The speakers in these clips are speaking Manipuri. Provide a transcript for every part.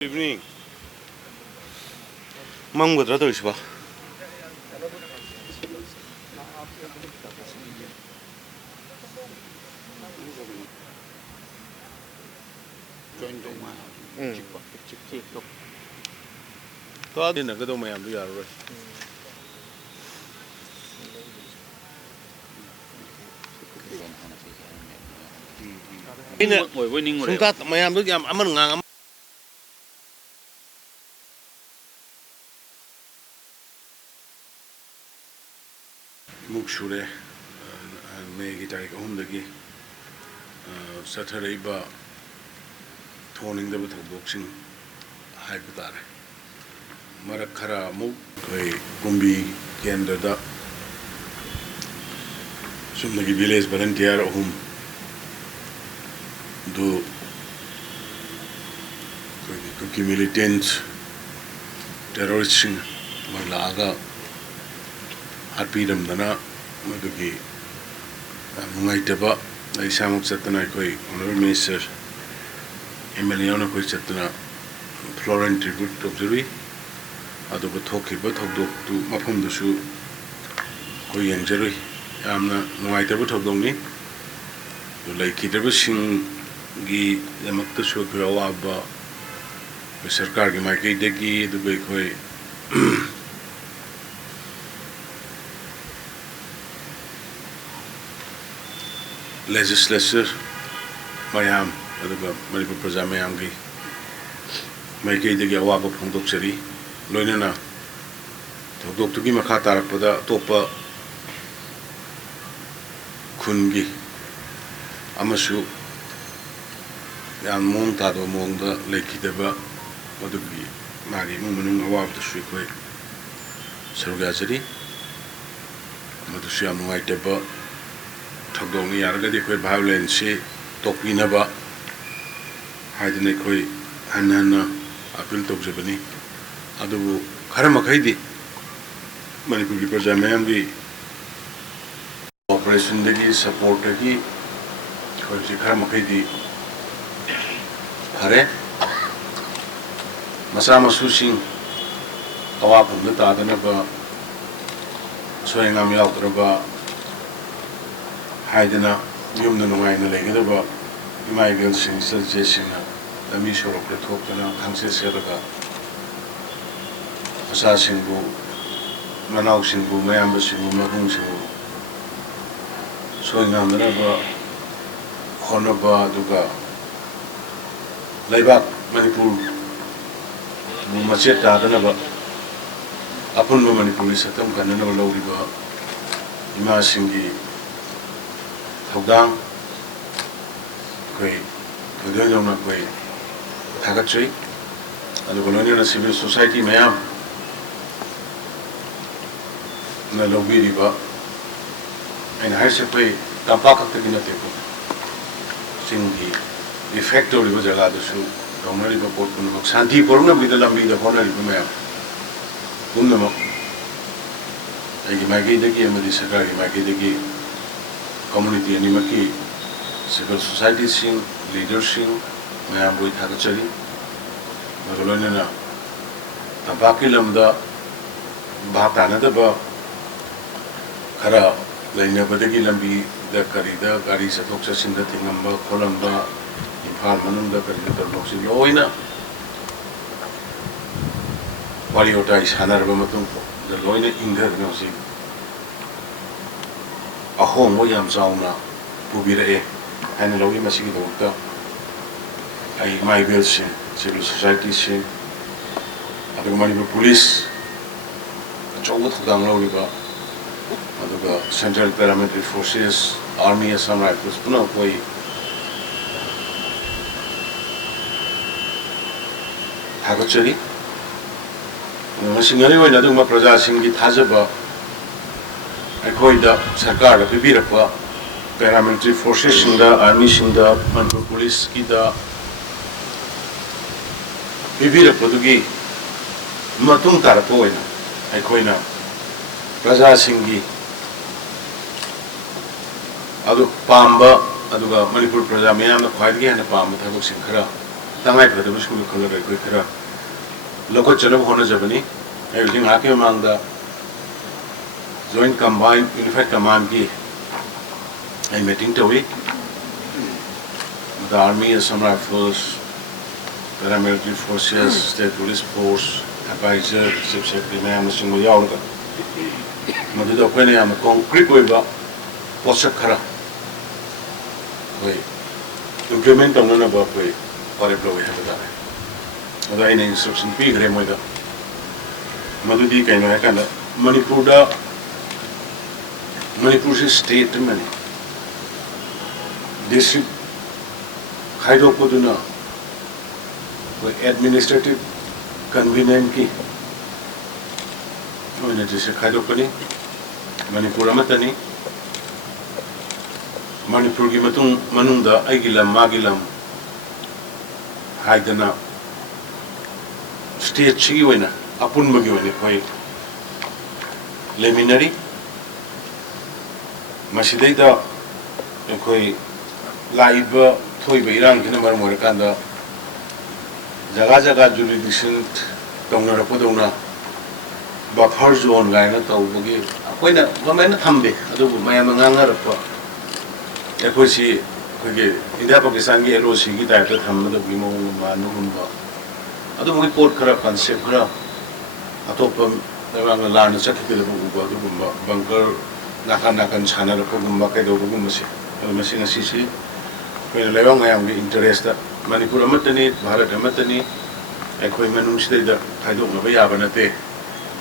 Evening. Mamgudra to isba. To adin na kado mayam do yaro. Ina sungkat mayam do yam aman ngang Mukshure Megi Tarik Omdagi Saturayba Toning the boxing Hypotare Marakara Muk Gumbi Kendada Sumnagi village volunteer whom do militants terrorists Malaga Harpidam Dana Madugi Mungaitaba, Isamuk Satana Koi, Honorable Minister Emiliano Koi Satana, Florent Tribute of the Rui, Adobe Toki, but of to Mapum the Shoe, Koi and Jerry, Amna, Muaitaba Togoni, the Lake Kitabashing Gi, the Maktashu Kurawaba, Mr. Kargi, Maki Degi, the Bakoi. Legislature Mayam, Manipur Praja Mayamgi, Maiki the Gawaba Pondokseri, Loinana, Togok to Gimakata Pada, Topa Kungi, Amasu, Yan Montado Monda, Lake Deba, Odugi, Magi, Mumunum Awab the Shrikwe, Surgazeri, Matusiam Whiteba. Togdong Yargadi Koi violence, Topinaba, Hidden Koi, Hanana, Apil Tokjabani, Adu Karamakadi, Manipuri Prajamayambi, Operation Degi, support Degi, Koji Karamakadi, Hare, Masama Susing, Awapum the Tadanaba, Swingam Yaltraba. Haidana, Yum the Noina Legaba, my girls in suggestion, the Misho of the Topana, Hanses Serga, Assassin Go, Manausin Go, Mayambasin, Mahunsin Go, Swing on the river, Honaba, Duga, Laibak, Manipur, Macheta, Danaba, upon Manipur is a Tom Canano Lodiba, Imasingi. Hogdang, Koi, Udona Koi, Tagatri, and the Colonial Civil Society Mayam, Nalobi Riba, and Harsapay, Tampaka Teginateko, sing the effect of the Jaladasu, Romari Port, Santi Porna with the Lambi, the Honor Mayam, Undamo, Magi the game of the Sakari, Magi the game. Community animaki, civil society sing, leadership, Mayambu Takachari, Magolona, Tabakilamda, Batanadaba, Kara, the Nabadagilambi, the Karida, Garisa Toxas in the Tingamba, Colamba, in Parmanum, the Karita Noxin, Loina, Waliota is Hanarabamatum, the Loina in the Nosi. A home William Zauna, Pubire, and Logi Masiki Doctor. I my bills, civil society, I do Manipur police, a job with Dangloriba, the Central Paramilitary Forces, Army, and some rifles, Punakoi. Hagachari, Machinery, when I do my processing, it has about. I call the Sakar, the Bibirapa, paramilitary forces in the army, in the Manipur police, the Bibirapa to give Matung Tarapoina, I call now Praja Singi Adu Pamba, Aduga Manipur Praja Mayam, the Quaidi and the Pamba Tabu Sinkara, tangai pada bus kami kalau kau kira lokal channel hono jabani everything hakim mangda joint combined unified command ki ay meeting tawi the army Assam Rifles paramilitary forces state police force advisor chief secretary ma'am Singh याव लगा मधु तो अपने हम concrete कोई बा पोषक खरा कोई implement करना ना बा कोई और employee है बता रहे और आइने instruction पी करे मुझे मधु दी कहीं ना कहना मणिपुर से state में district खाइदो को दुना कोई administrative convenient की उन्हें जैसे खाइदो को नहीं मणिपुर में तनी मणिपुर की मनुंदा आइगिलम मागिलम हाइदना स्टेट चिगी वैना अपुन बगी वैने कोई लेमिनरी मसीदे दा कोई लाइव थोई बेरांग किन मर मोर कांदा जगह जगह जुरिडिक्शन तौना रपदौना बफर जोन गायना तौबगी अखोइना गमेना थम्बे अदुबु मयाम ngang रप एकोसी कोगे इंडिया पाकिस्तान की एलओसी की टाइप थम्बदुबगी मोंग मानुगुंबा अदुबु पोर्ट खरा कांसेप्ट खरा अतोप नवांग लान चखिदबु अदुबुंबा बंकर नाकान नाकान छाना रपगुंबा कैदोबुगुंबसे मसिंग सिसी कोई लेवंग मयाम की इंटरेस्ट मणिपुर अमतनी भारत अमतनी एकोई मनुष्य खाइदोक नबा याबा नते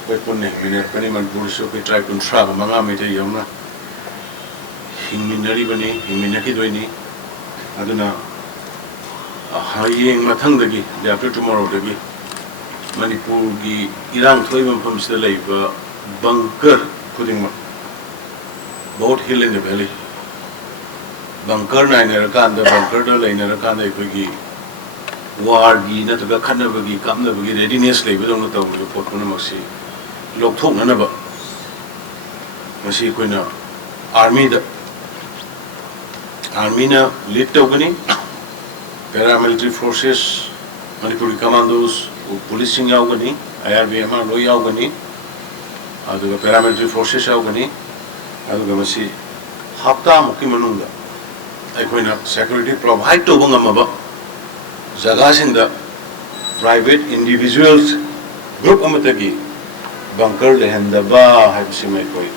कोई पुण्य मिनर पनि मणिपुर से कोई ट्राइब कुंट्रा मंगा मेटे यौना हिंगमिनरी बनी हिंगमिनकी दोइनी अदुना हायेंग मथंगदगी डे आफ्टर टुमारो दगी मणिपुर की इरांग थोई मफम से लेबा बंकर खुदिंग बहुत hill in the valley bunker नाइनर कांदा बंकर द लाइनर कांदा कोई वार की नतगा खनबगी कामनबगी रेडीनेस लेबदोंग तौबो पोटन मक्सी लोकथोकनब मसी कोइना आर्मी ना लीड तौगनी paramilitary forces Manipuri commandos policing यावगनी IRBMR लो यावगनी अदुगा पैरामिलिट्री फोर्सेस यावगनी अदुगा मसी हप्ता मुकी मनुंगा अखोइना सिक्योरिटी प्रोवाइड तौबो ngमबा जगह सिंदा प्राइवेट इंडिविजुअल्स ग्रुप अमतगी बंकर लेहंदबा हाइबसी में कोई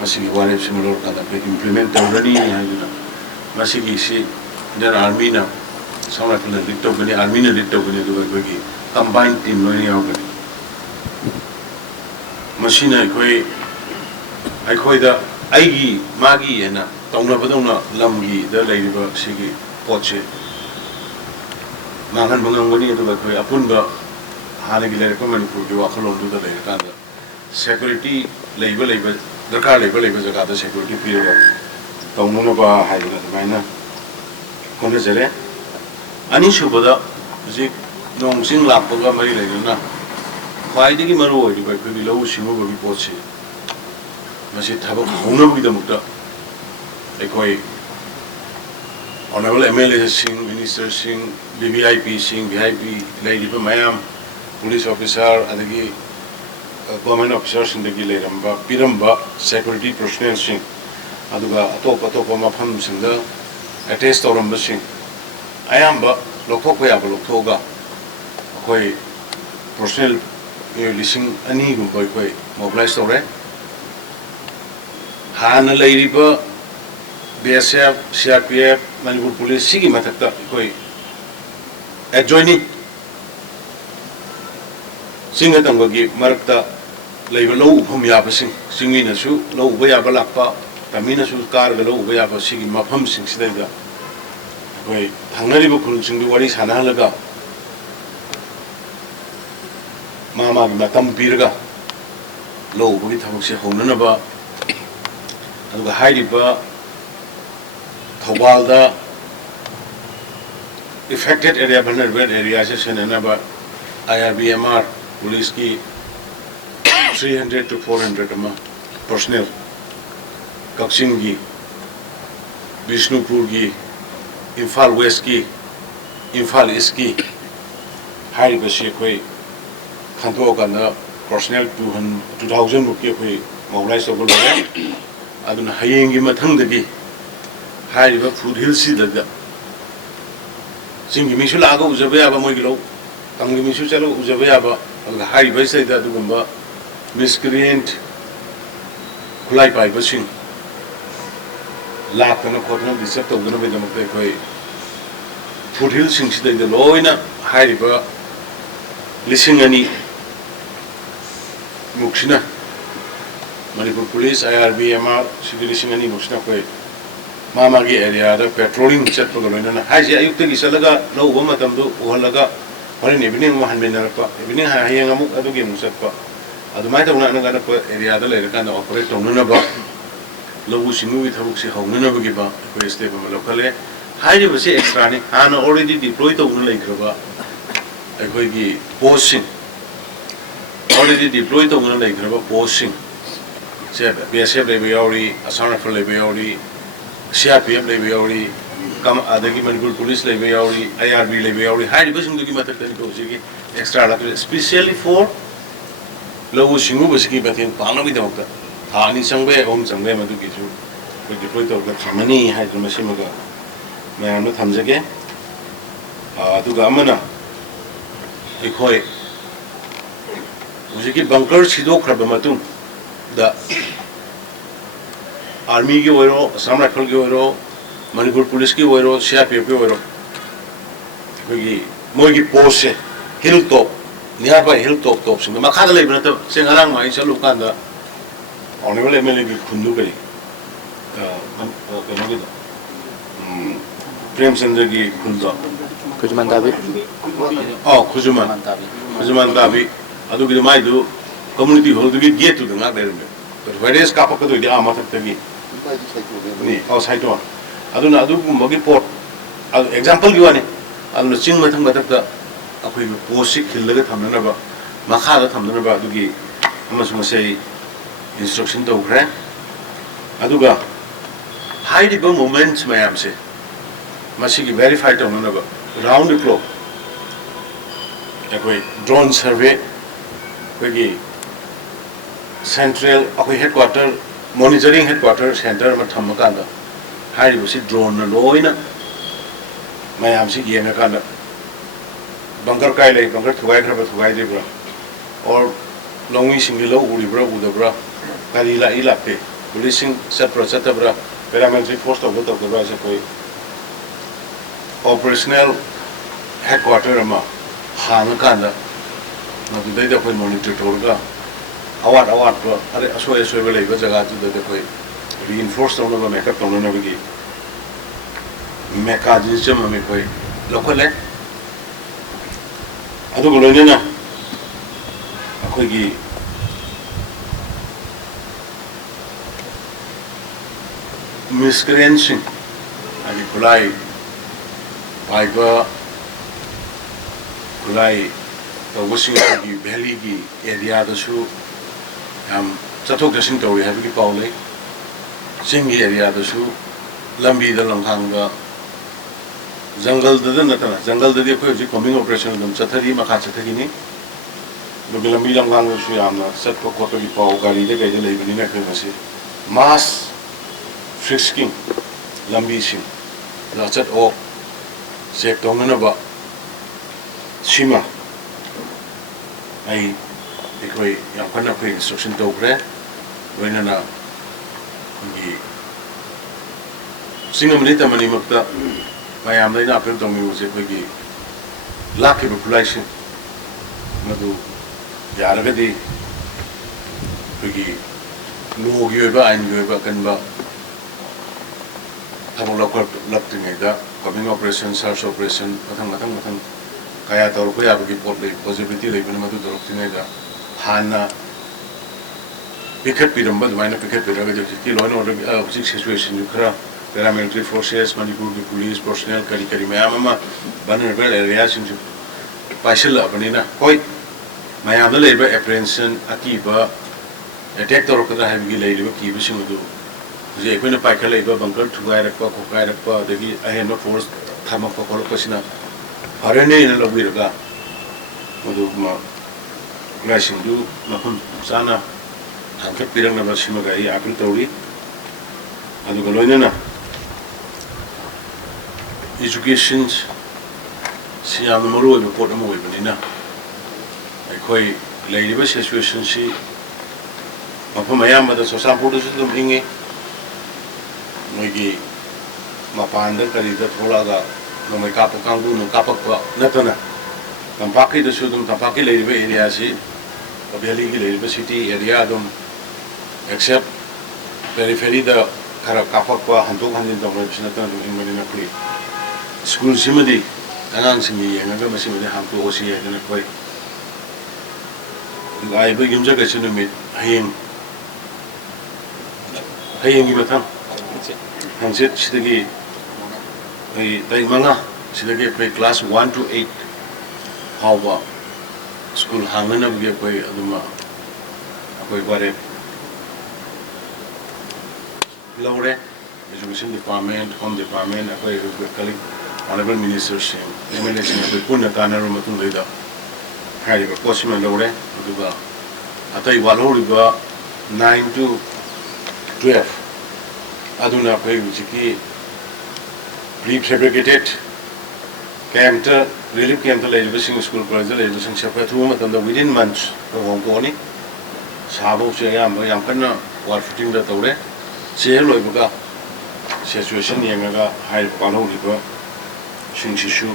मसीगी वाने सिमिलर का कोई इंप्लीमेंट तौरनी हाइदुना मसीगी सी इंडियन आर्मी ना साउना फिल लीड तौगनी आर्मी ना लीड तौगनी दुगा कोई कंबाइंड टीम लोनी यावगनी मसीना कोई दा आइगी मागी है ना तौना बदौना लमगी दा लेरिबा सिगी पोचे मांगन बंगंगनी दुगा कोई अपुनबा हाने की लेरे को मणिपुर की वाखलों दूध लेरे कांदा सिक्योरिटी लेबल दरकार लेबल जगह दा सिक्योरिटी पीरेगा तौनुना बा हाइदना दमाइना कोने जरे अनि सुबदा जी नोंसिंग लापगा मरी लेना ख्वाइदगी मरु ओइदि बाय कोई लौ सिमुबगी पोछि मसी थाबक हौनबगी दमुक्ता एकोई Honorable MLA Singh, Minister Singh, VVIP Singh, VIP, Lady Mayam, Police Officer, adagi Government Officers in the Gileramba, Piramba, Security Personnel Singh, aduga atopa mafam singda attest oramba Singh. Ayamba lokthokpa yaba lokthoga koi personnel lising ani gumbai koi mobilize tore. Hana leiriba BSF, CRPF, Manipur Police sigi mathakta koi adjoining singa tangagi marakta leiba lo phum yaba singi na su lo ba yaba lakpa tamina su kar ga lo ba yaba sigi mafam sing sidai da koi thangnari ba khurun sing du wari sana laga mama gi matam pirga lo ba gi thabak se honana ba aduga haidi ba Thawalda affected area vulnerable areas senana ba IRBMR police ki 300 to 400 personnel Kaksin ki Bishnupur ki Imphal West ki Imphal Iski Hari Bashi Koi Kanto Gana personnel 2000 Muki Koi Maulai Sokola Adun Hayingi Matangagi Hari Food Hill Sida Singi Mishulago Uzababa Mogilo Tangi Mishuchalo Uzababa Hari Basa Dugumba miscreant Kulai Pai Bashing Lapana Kotna Bishop of the Nomadam Foothill Sings the Loina Hariba Lissingani Muxina Manipur Police IRB MR City Lissingani Muxina Mamagi area the patrolling set for the Lona Haja Yukti Salaga no Womatamdu Walaga or an evening Mohammedanapa evening Hayangamuk Adugim Sapa Adumata Nanaga area the Lekan operate on Nunaba Low Sinu with Habuxi Honunabagiba Queste locally High was extra and already deployed to Unlakraba a quiggy posting already deployed to Unlakraba posting BSF Leviori, Asana for Leviori, CRPF Leviori, come other Manipur Police Leviori, IRB Leviori, high division to give a extra especially for Low Shingu was given in Panami Doctor. Hani Sangway owns some way to get you with deployed of the Kamani had the Masimaga. May I not comes again? To Gamana Ekoi Musiki bunkers Hido Krabamatum, the Army Giro, Samakal Giro, Manipur Police Giro, Shapi Giro, Mogi Pose, Hilltop, nearby Hilltop tops in the Makala Lebanon, Sengarang, my Salukanda, Honorable Emily Kundugari. Prem Sandagi Kunza Kujuman Dabi. Oh, Kujuman Dabi. Aduki Maidu, community hall to get to the Nagar. But where is Kapaka to the Amataki? Oh, Saito. Aduna Adu Mogi Port. Example you want it. I'll sing Matam Bataka. A quick posik, Hilda Tamanaba, Makara Tamanaba Dugi. I must say instruction to Grand Aduga. High the moments, my am say. Masiki verified on another round the clock. A drone survey, central headquarter, monitoring headquarters center, Matamakanda. High was it drone loina. My amsi Yanakanda Bunker Kaile, Bunker to Wagra, or Longi Singilo, Ulibra, Udabra, Kalila Ilape, policing separate Satabra, paramilitary force of the Rajakoi. Operational headquarters ama Hanakanda, not the data when monitor Torga, award for Asway Survey, Vazagat, the reinforced on the makeup on the Navigi Mecadism, Amikoi, locally Adugolina, Akogi miscreanting, and polite. Fiber Kulai, the washing of the belly area, the shoe, Satok the Sinto, we have a Pauli, Singi area, the shoe, Lambi the Longhanga, Zangal the Natana, Zangal the coming operation of Satari Makatagini, the Lambi Longhanga Shuyama, Sato Kopi Pau, Gari, the Gay, in a mass frisking, Lambishing, that's at all. Check Tonganaba Shima. I equate Yapana instruction to Gre when an Singamanita Manimata, I am laid up to me was a quickie lucky population. Madu Yaragadi quickie no Yuba and Yuba Kanba. Have a local locking it coming operation, search operation, Matang Kaya Torquia possibility like Matu Dorkinega, Hana picket pirum, but minor picket pirum, 6 situation, Ukra, paramilitary forces, Manipur police, personnel, Karikarimama, vulnerable areas into Paisila, Panina, Koi, Mayama labor apprehension, Akiba, attack the Rokada have gilated, keep Shimudu. The Equina Pika labor bunker to Gairapa, the I had no force, Tamako Colopasina, ꯐꯔꯦꯅꯦ ꯅ ꯂꯧꯕꯤꯔꯒ ꯃꯗꯨꯒꯨꯝꯕ ꯈꯨꯠꯂꯥꯏꯁꯤꯡꯗꯨ ꯃꯐꯝ ꯆꯥꯅ ꯊꯥꯡꯒꯠꯄꯤꯔꯛꯅꯕ ꯁꯤꯃꯒ ꯑꯩ ꯑꯥꯄꯤꯜ ꯇꯧꯔꯤ ꯑꯗꯨꯒ ꯂꯣꯏꯅꯅ education si yamna maruoiba port ama oibanina akhoi leiriba situation si mafam ayambada Sosampurda su dum ingi noigi mapanda karida tholaga nomai kapa kangbu no kapakwa natana tampaki da su dum tampaki leiriba area si valley gi leiriba city area dum except periphery da khara kapakwa handok handin dawai bisnatana dum ingmanina kli school simadi angang singi yengaga masimadi hamtu osi yadana koi ai ba gimja ga chinu mit hayeng gi batang hangsit sidagi ai dai manga sidagi koi class 1 to 8 hawa school hangana buge koi aduma koi bare laure education department home department koi kali honorable minister sing MLA sing koi punna tanaro matung leida hari ba posima laure aduga atai walhoriba 9 to 12 aduna koi jiki prefabricated camp relief camp leida sing school college leida sing sapathu matamda within months hongkoni sabo che yam kana war fitting da tawre che loibaga situation yengaga hai walhoriba sing shishu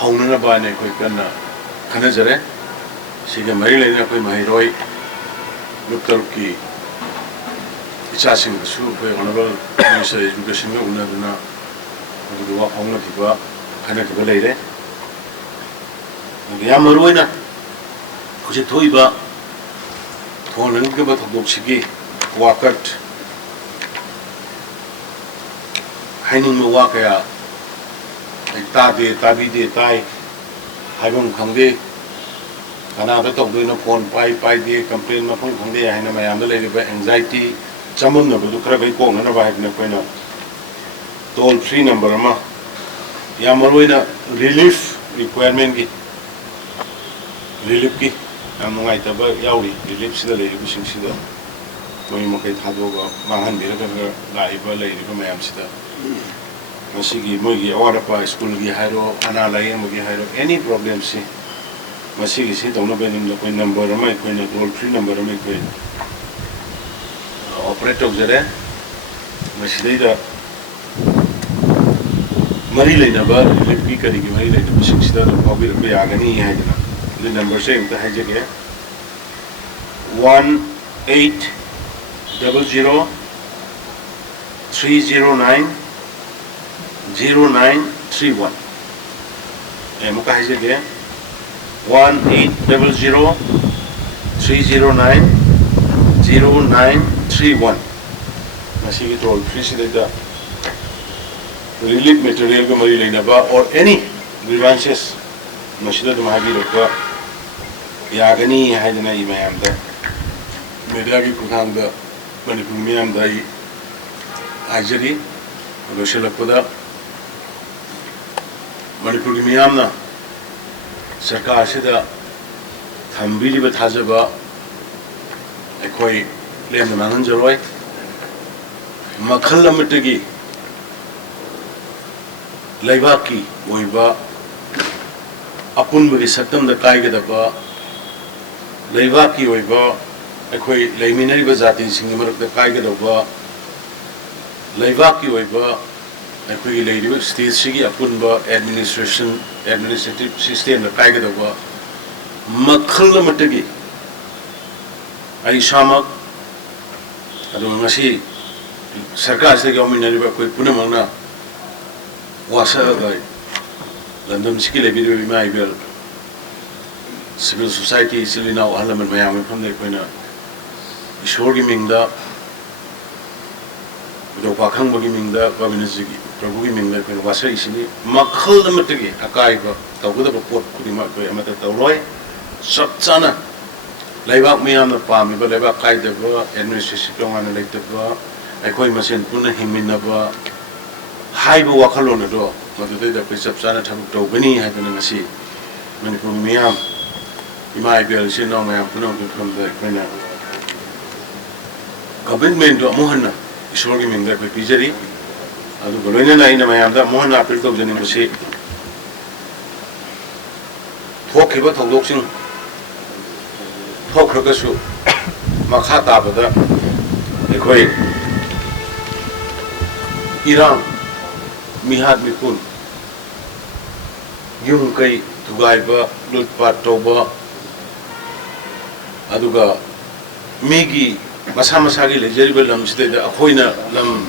haunana bane koi kana khana jare siga mari leina koi mahiroi luktal ki icha sing su koi honorable minister education ga unaduna duwa hauna tiba khana tiba leire ya maruina kuji thoiba thonan ke ba thok sigi wakat haining mo wa kaya tabi de tai haibam khangde kana ba tok doina phone pai de complain ma phone khangde haina mayam da lei ba anxiety chamum na bu khara bai ko ngana ba haibna koina toll free number ma ya maroina relief requirement ki relief ki amungai ta ba yauri relief sida lei bu sing sida moi mo kai thado ga mangan bira ga lai ba lei ba mayam sida masigi mogi awara pa school gi hairo ana lai mogi hairo any problem si masigi si tawna benin la koi number ma koi na toll free number ma koi operator jare masidai da mari leina ba lipi kari gi mari leina bising sida da pabi ra ya gani hai da the number se uta hai jage 1800 309 muka hai jage 1800 309 0931 masigi toll free sida relief material ga mari leina ba or any grievances masida dum habi rakwa yagani haidana imayam da media gi kuthang da Manipur miyam da ajari loshalakpada Manipur miyam na sarkar sida thambiri ba thajaba akhoi lemna mangan jaroi makhal amatagi laibaki oiba apunbagi saktam da kaigedaba laibaki oiba akhoi leiminari ba jati sing marak da kaigedaba laibaki oiba akhoi leiriba state sigi apunba administrative system da kaigedaba makhal amatagi ai samak adu ngasi sarkar se government ba koi punamangna wasa ga landam sikile video mai bel civil society silina halaman mayam famne koina ishor gi mingda do pakhang bagi mingda government gi prabu gi mingda koina wasa isini makhal amatagi akai ba tawda ba pot kudima ko amata tawloi sab chana laibak miyam na pami ba laibak kaida ba administration tongan leita ba akhoi masen puna himina ba hai ba wakhalona do ꯃꯗꯨꯗꯩꯗ ꯑꯩꯈꯣꯏ ꯆꯞ ꯆꯥꯅ ꯊꯕꯛ ꯇꯧꯒꯅꯤ ꯍꯥꯏꯕꯅ ꯉꯁꯤ ꯃꯅꯤꯄꯨꯔ ꯃꯤꯌꯥꯝ ꯏꯃꯥ ꯏꯕꯦꯜ ꯏꯆꯤꯜ ꯏꯅꯥꯎ ꯃꯌꯥꯝ ꯄꯨꯝꯅꯃꯛꯀꯤ ꯃꯐꯝꯗ ꯑꯩꯈꯣꯏꯅ ꯒꯚꯔꯟꯃꯦꯟꯠꯇꯨ ꯑꯃꯨꯛ ꯍꯟꯅ ꯏꯁꯣꯔꯒꯤ ꯃꯤꯡꯗ ꯑꯩꯈꯣꯏ ꯄꯤꯖꯔꯤ ꯑꯗꯨꯒ ꯂꯣꯏꯅꯅ ꯑꯩꯅ ꯃꯌꯥꯝꯗ ꯑꯃꯨꯛ ꯍꯟꯅ ꯑꯄꯤꯜ ꯇꯧꯖꯅꯤꯡꯕꯁꯤ ꯊꯣꯛꯈꯤꯕ ꯊꯧꯗꯣꯛꯁꯤꯡ ꯊꯣꯛꯈ꯭ꯔꯒꯁꯨ ꯃꯈꯥ ꯇꯥꯕꯗ ꯑꯩꯈꯣꯏ ꯏꯔꯥꯡ ꯃꯤꯍꯥꯠ ꯃꯤꯄꯨꯟ ꯌꯨꯝ ꯀꯩ ꯊꯨꯒꯥꯏꯕ ꯂꯨꯠꯄꯥꯠ ꯇꯧꯕ ꯑꯗꯨꯒ ꯃꯤꯒꯤ ꯃꯁꯥ ꯃꯁꯥꯒꯤ ꯂꯩꯖꯔꯤꯕ ꯂꯝꯁꯤꯗꯩꯗ ꯑꯩꯈꯣꯏꯅ ꯂꯝ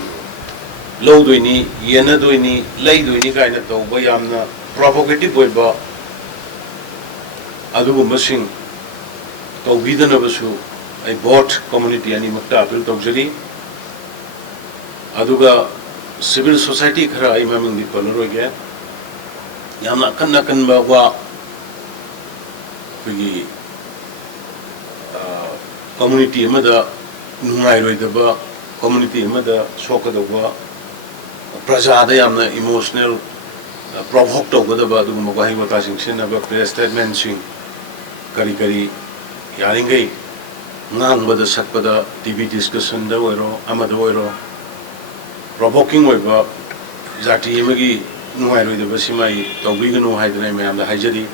ꯂꯧꯗꯣꯏꯅꯤ ꯌꯦꯟꯅꯗꯣꯏꯅꯤ ꯂꯩꯗꯣꯏꯅꯤ ꯀꯥꯏꯅ ꯇꯧꯕ ꯌꯥꯝꯅ ꯄ꯭ꯔꯣꯚꯣꯀꯦꯇꯤꯚ ꯑꯣꯏꯕ ꯑꯗꯨꯒꯨꯝꯕꯁꯤꯡ ꯇꯧꯕꯤꯗꯅꯕꯁꯨ ꯑꯩ ꯕꯣꯠ ꯀꯝꯃꯨꯅꯤꯇꯤ ꯑꯅꯤꯃꯛꯇ ꯑꯄꯤꯜ ꯇꯧꯖꯔꯤ ꯑꯗꯨꯒ ꯁꯤꯚꯤꯜ ꯁꯣꯁꯥꯏꯇꯤ ꯈꯔ ꯑꯩ ꯃꯃꯤꯡꯗꯤ ꯄꯜꯂꯔꯣꯏꯒꯦ ꯌꯥꯝꯅ ꯑꯀꯟ ꯑꯀꯟꯕ ꯋꯥ ꯑꯩꯈꯣꯏꯒꯤ community amada nungairoi community amada sokadaba prajada yamna emotional provoke tawgadaba aduguma wahi wata sing sinaba press statement sing kari kari yaringai ngangbada sakpada tv discussion da oiro amada oiro provoking oiba jati amagi nungairoi daba simai tawbiganu haidana mayamda haijadi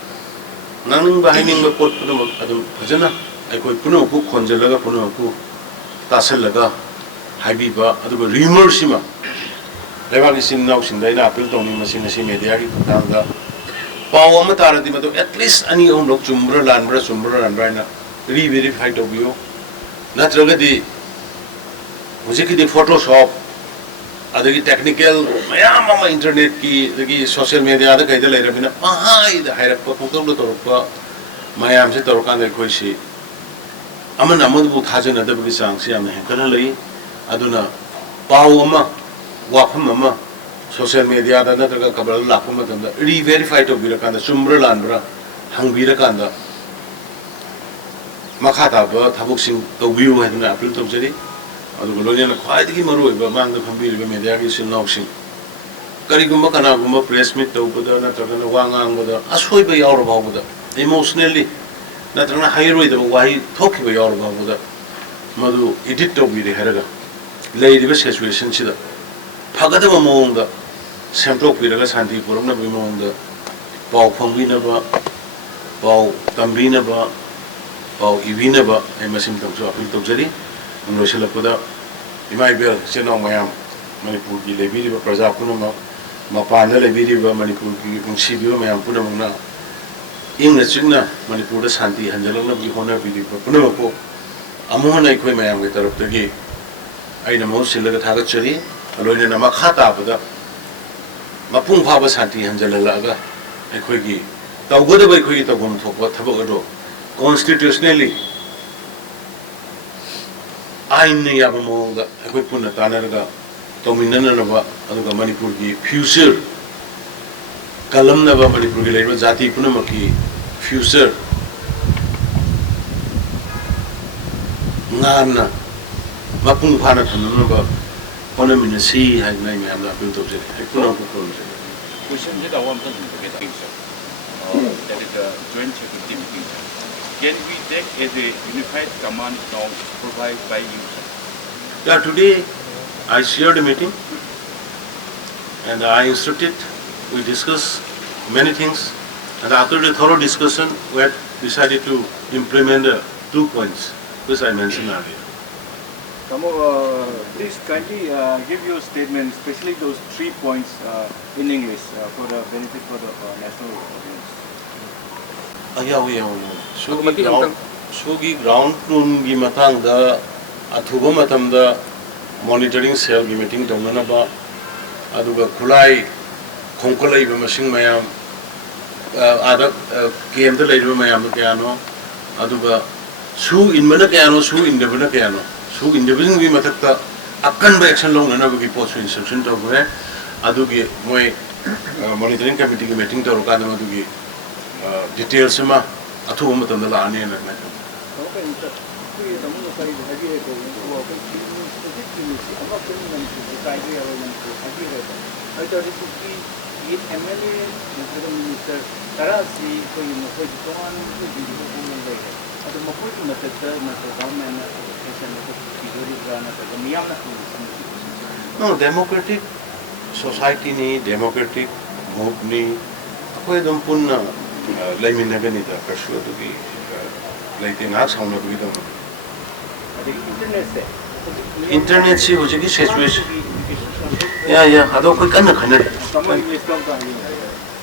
nangba hainingba pot punamak adum fajana ꯑꯩꯈꯣꯏ ꯄꯨꯝꯅꯃꯛꯄꯨ ꯈꯣꯟꯖꯜꯂꯒ ꯄꯨꯝꯅꯃꯛꯄꯨ ꯇꯥꯁꯜꯂꯒ ꯍꯥꯏꯕꯤꯕ ꯑꯗꯨꯒ ꯔꯤꯃꯔꯁꯤꯃ ꯂꯩꯕꯥꯛ ꯏꯆꯤꯟ ꯏꯅꯥꯎꯁꯤꯡꯗ ꯑꯩꯅ ꯑꯄꯤꯜ ꯇꯧꯅꯤꯡꯕꯁꯤ ꯉꯁꯤ ꯃꯦꯗꯤꯌꯥꯒꯤ ꯈꯨꯠꯊꯥꯡꯗ ꯄꯥꯎ ꯑꯃ ꯇꯥꯔꯗꯤ ꯃꯗꯨ ꯑꯦꯠꯂꯤꯁ ꯑꯅꯤ ꯑꯍꯨꯝꯂꯛ ꯆꯨꯝꯕ꯭ꯔꯥ ꯂꯥꯟꯕ꯭ꯔꯥ ꯍꯥꯏꯅ ꯔꯤꯚꯦꯔꯤꯐꯥꯏ ꯇꯧꯕꯤꯌꯨ ꯅꯠꯇ꯭ꯔꯒꯗꯤ ꯍꯧꯖꯤꯛꯀꯤꯗꯤ ꯐꯣꯇꯣꯁꯣꯞ ꯑꯗꯒꯤ ꯇꯦꯛꯅꯤꯀꯦꯜ ꯃꯌꯥꯝ ꯑꯃ ꯏꯟꯇꯔꯅꯦꯠꯀꯤ ꯑꯗꯒꯤ ꯁꯣꯁꯤꯌꯦꯜ ꯃꯦꯗꯤꯌꯥꯗ ꯀꯩꯗ ꯂꯩꯔꯕꯅꯤꯅ ꯄꯪꯍꯥꯏꯗ ꯍꯥꯏꯔꯛꯄ ꯄꯪꯇꯧꯗ ꯇꯧꯔꯛꯄ ꯃꯌꯥꯝꯁꯦ ꯇꯧꯔꯀꯥꯟꯗ ꯑꯩꯈꯣꯏꯁꯤ amana amadu thajana dabagi changsi amna henkana lei aduna pau ama wafam ama social media da natraga kabal lakpa matamda re-verify to birakanda chumbra lanbra hangbirakanda makhata ba thabuk sing tawbiu haiduna appeal tawjari aduga loina khwaidagi maruiba mangda phambiriba media gi sinnaw sing karigumba kanagumba press meet tawbada natraga wangangbada asoiba yawra bawbada emotionally natrana hairoi da wahi thokiba yor babuda madu edit to bi heraga leidiba situation sida phagada maongda semtok biraga santi poromna bi maongda pau phangina ba pau tambina ba pau ibina ba ai masim tamso apil tawjari nglosilapda imai bel cheno mayam manipur gi lebiri ba praja punama mapanda lebiri ba manipur gi ungsibi ba mayam punamna ingna chingna manipur da shanti hanjalangna bi hona bi punamako amuhana ikoi mayam ge tarap tagi aina mo silaga thaga chari aloina nama khata bada mapung phaba shanti hanjalalaga ikoi gi tawgada bai ikoi tawgum thokwa thabak ado constitutionally ain ne yaba mo ga ikoi punna tanaraga tominana naba aduga manipur gi future kalam na ba manipur gi leiba jati punamaki future ngana mapung phana thanna ba onamina si hai nai me amla appeal to je punam ko ko je question je da one thing to get that is a joint security meeting can we take as a unified command now provided by you sir? Yeah, today I shared a meeting and I instructed we discussed many things and after the thorough discussion we had decided to implement 2 points which I mentioned earlier. Kamo, please kindly give your statement, especially those 3 points in English for the benefit for the national audience. Sugi ground room gi matang da athuba matam da monitoring cell gi meeting dongna ba aduga khulai khongkolai ba masing mayam ada kem da leiru mayam kyano aduga su in mana kyano su in da bana kyano su in da bin gi matakta akan ba action long na ba gi post instruction to gore adugi moi monitoring committee gi meeting to roka da adugi details ma athuba matam da la ane na MLA nꯠꯇ꯭ꯔꯒ minister ꯈꯔꯁꯤ ꯑꯩꯈꯣꯏ ꯃꯈꯣꯏꯒꯤ ꯇꯣꯉꯥꯟꯕ ꯑꯩꯈꯣꯏꯒꯤ ꯃꯐꯝ ꯂꯩꯔꯦ ꯑꯗꯨ ꯃꯈꯣꯏꯒꯤ ꯃꯊꯛꯇ ꯅꯠꯇ꯭ꯔꯒ ꯒꯚꯔꯟꯃꯦꯟꯠꯅ ꯑꯦꯛꯁꯟ ꯄꯤꯗꯣꯔꯤꯕ꯭ꯔꯥ ꯅꯠꯇ꯭ꯔꯒ ꯃꯤꯌꯥꯝꯅ No, democratic society ni, democratic move ni, akwai dum punna laiminagani da kashu adugi laite ngak sauna dugi dum. Internet si hojiki situation. Yeah, ado koi kanna khana. Someone English don't